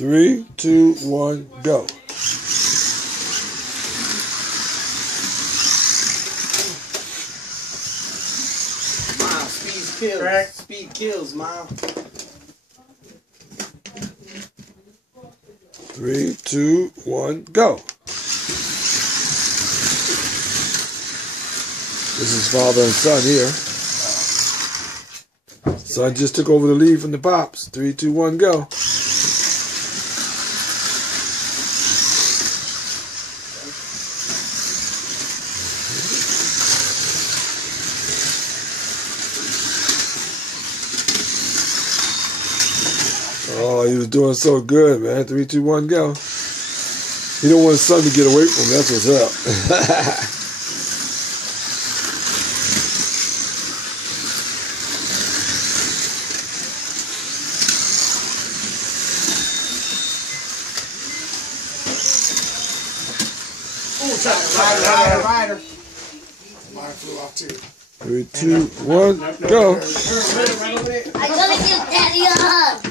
3, 2, 1, go. Miles, speed kills. Crack. Speed kills, Miles. 3, 2, 1, go. This is father and son here. Son just took over the lead from the Pops. 3, 2, 1, go. Oh, he was doing so good, man. 3, 2, 1, go. He don't want his son to get away from him. That's what's up. Rider. Mine flew off too. 3, 2, 1, go. I'm gonna give Daddy a hug.